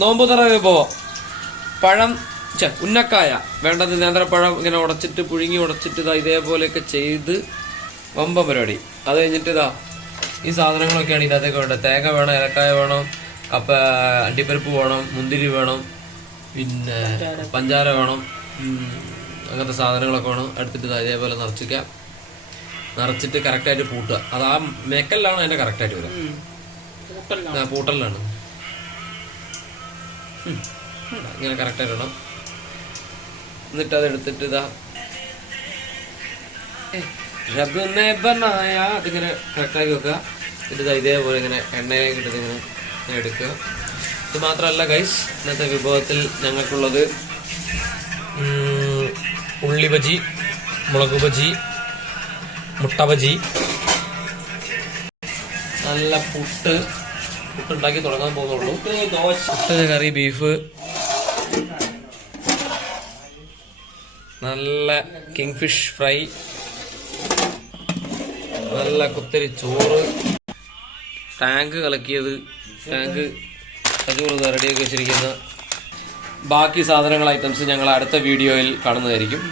നോമ്പ് തുറ വിഭവം പഴം ഉന്നക്കായ വേണ്ടത് നേന്ത്രപ്പഴം ഇങ്ങനെ ഉടച്ചിട്ട് പുഴുങ്ങി ഉടച്ചിട്ട് ഇതാ ഇതേപോലെയൊക്കെ ചെയ്ത് വമ്പ പരിപാടി. അത് കഴിഞ്ഞിട്ട് ഇതാ ഈ സാധനങ്ങളൊക്കെയാണ് ഇതിനകത്തേക്ക് വേണ്ടത്. തേങ്ങ വേണം, ഏലക്കായ വേണം, അണ്ടിപ്പരിപ്പ് വേണം, മുന്തിരി വേണം, പിന്നെ പഞ്ചാര വേണം, അങ്ങനത്തെ സാധനങ്ങളൊക്കെ വേണം. എടുത്തിട്ട് ഇതേപോലെ നിറച്ചിട്ട് കറക്റ്റായിട്ട് പൂട്ടുക. അത് ആ മേക്കലിലാണ് അതിന്റെ കറക്റ്റായിട്ട് വരിക. പൂട്ടലിലാണ് ഇങ്ങനെ കറക്റ്റായിട്ട് ഇടണം. എന്നിട്ട് അതെടുത്തിട്ട് ഇതാ അതിങ്ങനെ കറക്റ്റാക്കി വെക്കുക. എന്നിട്ട് ഇതേപോലെ ഇങ്ങനെ എണ്ണയിലേക്ക് ഇട്ടിട്ട് ഇങ്ങനെ എടുക്കുക. ഇത് മാത്രമല്ല ഗൈസ്, ഇന്നത്തെ വിഭവത്തിൽ ഞങ്ങൾക്കുള്ളത് ഉള്ളി ബജി, മുളക് ബജി, മുട്ട ബജി, നല്ല പുട്ടുണ്ടാക്കി തുടങ്ങാൻ പോകുന്നുള്ളൂ. പുട്ട്, കറി, ബീഫ്, നല്ല കിങ് ഫിഷ് ഫ്രൈ, നല്ല കുത്തരി ചോറ്, ടാങ്ക് കലക്കിയത്, ടാങ്ക് കച്ചോറ് റെഡിയാക്കി വെച്ചിരിക്കുന്ന ബാക്കി സാധനങ്ങൾ ഐറ്റംസ് ഞങ്ങൾ അടുത്ത വീഡിയോയിൽ കാണുന്നതായിരിക്കും.